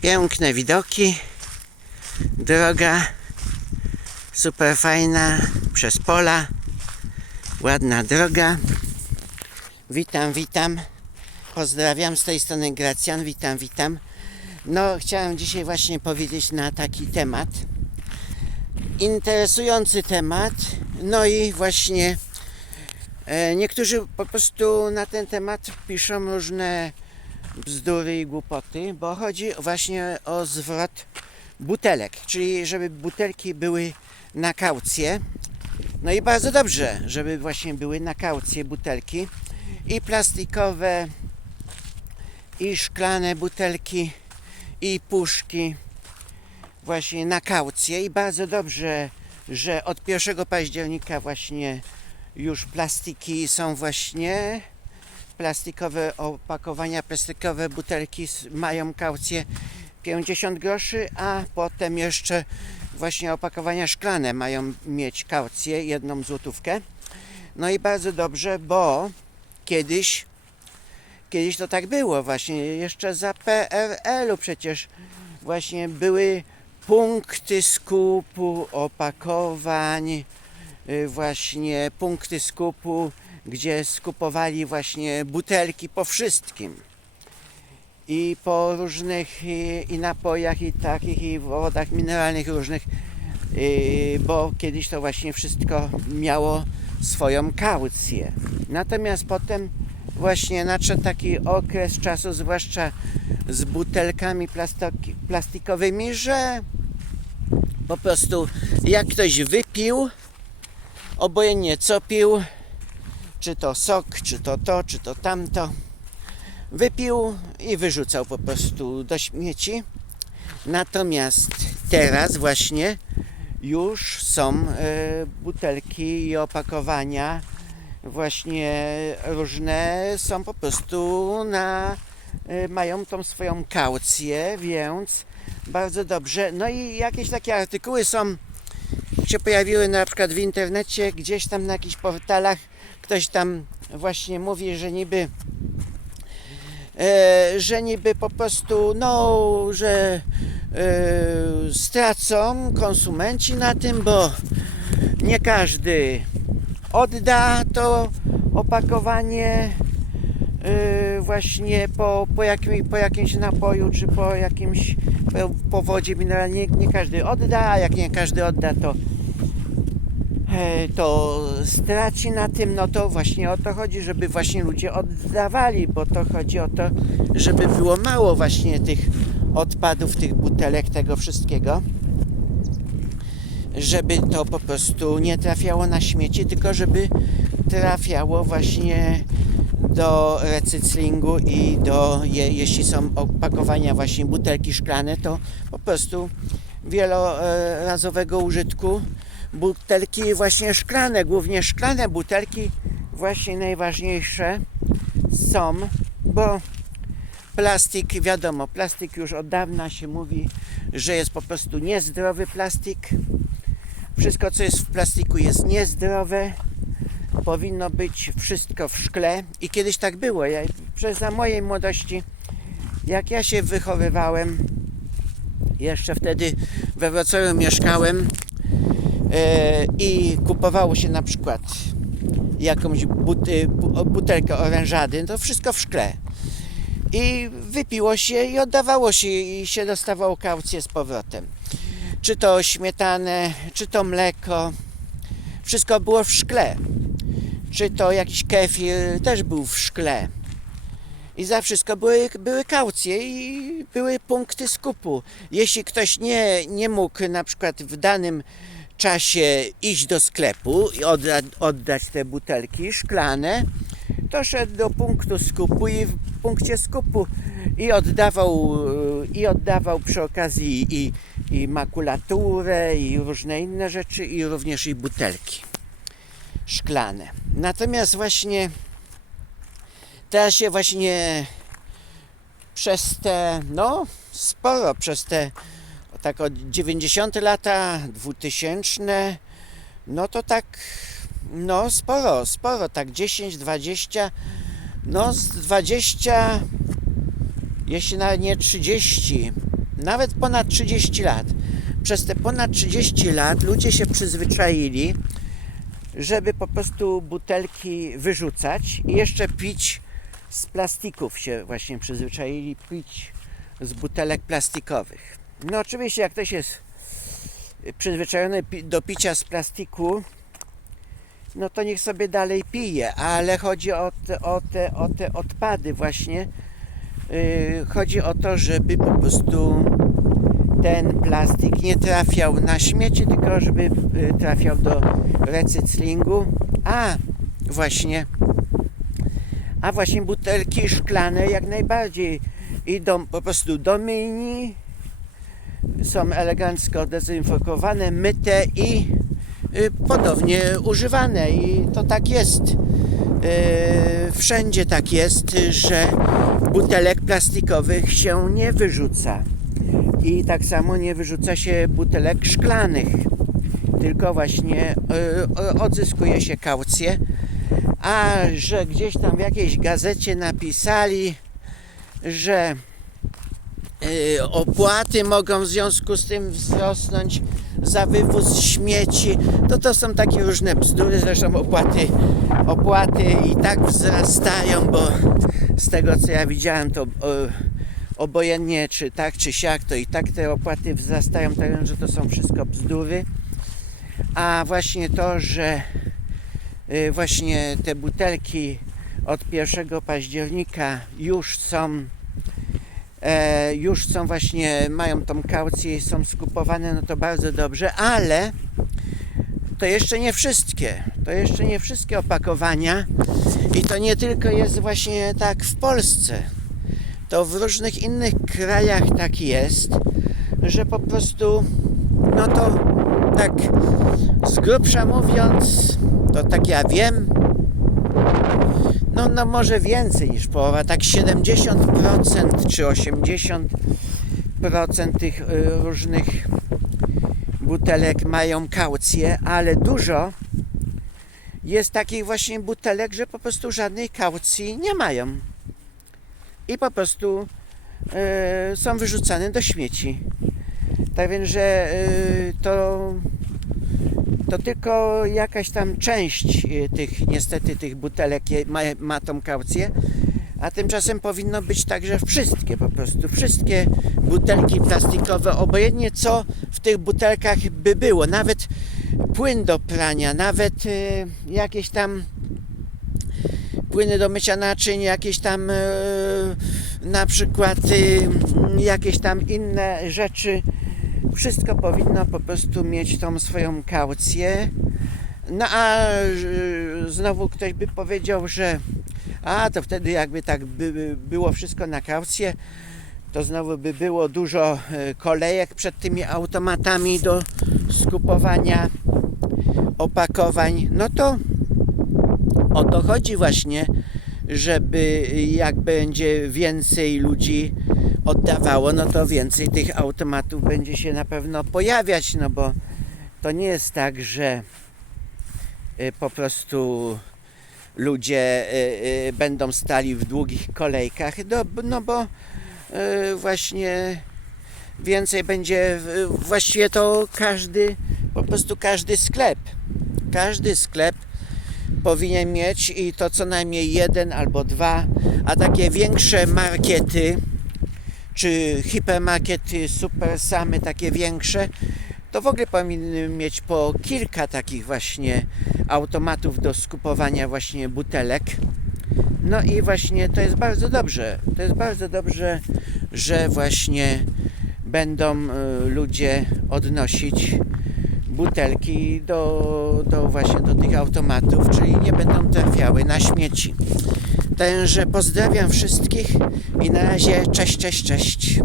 Piękne widoki, droga super fajna przez pola, ładna droga. Witam, witam. Pozdrawiam z tej strony Gracjan, witam, witam. No, chciałem dzisiaj właśnie powiedzieć na taki temat. Interesujący temat. No i właśnie niektórzy po prostu na ten temat piszą różne bzdury i głupoty, bo chodzi właśnie o zwrot butelek, czyli żeby butelki były na kaucję. No i bardzo dobrze, żeby właśnie były na kaucję butelki i plastikowe, i szklane butelki, i puszki właśnie na kaucję i bardzo dobrze, że od 1 października właśnie już plastiki są właśnie plastikowe opakowania, plastikowe butelki mają kaucję 50 groszy, a potem jeszcze właśnie opakowania szklane mają mieć kaucję jedną złotówkę. No i bardzo dobrze, bo kiedyś kiedyś to tak było właśnie, jeszcze za PRL-u przecież właśnie były punkty skupu opakowań, właśnie punkty skupu, gdzie skupowali właśnie butelki po wszystkim. I po różnych i, i napojach, i takich, i wodach mineralnych różnych, y, bo kiedyś to właśnie wszystko miało swoją kaucję. Natomiast potem właśnie nadszedł taki okres czasu, zwłaszcza z butelkami plastikowymi, że po prostu jak ktoś wypił, obojętnie co pił, czy to sok, czy to to, czy to tamto, wypił i wyrzucał po prostu do śmieci. Natomiast teraz właśnie już są e, butelki i opakowania właśnie różne są po prostu na y, mają tą swoją kaucję, więc bardzo dobrze. No i jakieś takie artykuły są się pojawiły na przykład w internecie, gdzieś tam na jakichś portalach ktoś tam właśnie mówi, że niby e, że niby po prostu no, że e, stracą konsumenci na tym, bo nie każdy odda to opakowanie yy, właśnie po, po, jakim, po jakimś napoju czy po jakimś po, po wodzie mineralnej. Nie, nie każdy odda, a jak nie każdy odda, to e, to straci na tym, no to właśnie o to chodzi, żeby właśnie ludzie oddawali, bo to chodzi o to, żeby było mało właśnie tych odpadów, tych butelek, tego wszystkiego żeby to po prostu nie trafiało na śmieci, tylko żeby trafiało właśnie do recyklingu i do, je, jeśli są opakowania właśnie butelki szklane, to po prostu wielorazowego użytku butelki właśnie szklane, głównie szklane butelki właśnie najważniejsze są, bo plastik, wiadomo, plastik już od dawna się mówi, że jest po prostu niezdrowy plastik. Wszystko, co jest w plastiku, jest niezdrowe. Powinno być wszystko w szkle. I kiedyś tak było. Ja, przez za mojej młodości, jak ja się wychowywałem, jeszcze wtedy we Wrocławiu mieszkałem i kupowało się na przykład jakąś but, e, bu- butelkę orężady, to wszystko w szkle. I wypiło się i oddawało się i się dostawało kaucję z powrotem czy to śmietanę, czy to mleko. Wszystko było w szkle. Czy to jakiś kefir też był w szkle. I za wszystko były, były kaucje i były punkty skupu. Jeśli ktoś nie, nie mógł na przykład w danym czasie iść do sklepu i odda, oddać te butelki szklane, to szedł do punktu skupu i w punkcie skupu i oddawał, i oddawał przy okazji i, i makulaturę i różne inne rzeczy i również i butelki szklane. Natomiast właśnie teraz się właśnie przez te, no sporo, przez te tak od 90 lata, 2000, no to tak No sporo, sporo, tak 10, 20, no z 20, jeśli nawet nie 30, nawet ponad 30 lat. Przez te ponad 30 lat ludzie się przyzwyczaili, żeby po prostu butelki wyrzucać i jeszcze pić z plastików się właśnie przyzwyczaili pić z butelek plastikowych. No oczywiście jak ktoś jest przyzwyczajony do picia z plastiku, no to niech sobie dalej pije, ale chodzi o te, o te, o te odpady właśnie. Yy, chodzi o to, żeby po prostu ten plastik nie trafiał na śmieci, tylko żeby yy, trafiał do recyklingu. A właśnie, a właśnie butelki szklane jak najbardziej idą po prostu do myjni, są elegancko dezynfekowane, myte i y, ponownie używane i to tak jest. Y, Wszędzie tak jest, że butelek plastikowych się nie wyrzuca. I tak samo nie wyrzuca się butelek szklanych, tylko właśnie y, odzyskuje się kaucję. A że gdzieś tam w jakiejś gazecie napisali, że opłaty mogą w związku z tym wzrosnąć za wywóz śmieci, to to są takie różne bzdury, zresztą opłaty, opłaty i tak wzrastają, bo z tego co ja widziałem to obojętnie czy tak czy siak, to i tak te opłaty wzrastają, tak że to są wszystko bzdury. A właśnie to, że y, właśnie te butelki od 1 października już są e, już są właśnie, mają tą kaucję i są skupowane, no to bardzo dobrze, ale to jeszcze nie wszystkie. To jeszcze nie wszystkie opakowania i to nie tylko jest właśnie tak w Polsce. To w różnych innych krajach tak jest, że po prostu, no to tak z grubsza mówiąc, to tak ja wiem, no, no może więcej niż połowa, tak 70% czy 80% tych y, różnych butelek mają kaucję, ale dużo jest takich właśnie butelek, że po prostu żadnej kaucji nie mają. I po prostu y, są wyrzucane do śmieci. Tak więc, że y, to to tylko jakaś tam część y, tych, niestety tych butelek ma, ma tą kaucję, a tymczasem powinno być tak, że wszystkie po prostu, wszystkie butelki plastikowe, obojętnie co w tych butelkach by było, nawet płyn do prania, nawet y, jakieś tam płyny do mycia naczyń, jakieś tam y, na przykład jakieś tam inne rzeczy, wszystko powinno po prostu mieć tą swoją kaucję. No a y, znowu ktoś by powiedział, że a to wtedy jakby tak by, było wszystko na kaucję, to znowu by było dużo y, kolejek przed tymi automatami do skupowania opakowań. No to o to chodzi właśnie, żeby jak będzie więcej ludzi oddawało, no to więcej tych automatów będzie się na pewno pojawiać, no bo to nie jest tak, że y, po prostu ludzie y, y, będą stali w długich kolejkach, no, bo właśnie więcej będzie, właściwie to każdy, po prostu każdy sklep, każdy sklep powinien mieć i to co najmniej jeden albo dwa, a takie większe markety, czy hipermarkety, super same takie większe, to w ogóle powinny mieć po kilka takich właśnie automatów do skupowania właśnie butelek. No i właśnie to jest bardzo dobrze. To jest bardzo dobrze, że właśnie będą y, ludzie odnosić butelki do, do właśnie do tych automatów, czyli nie będą trafiały na śmieci. Także pozdrawiam wszystkich i na razie cześć, cześć, cześć.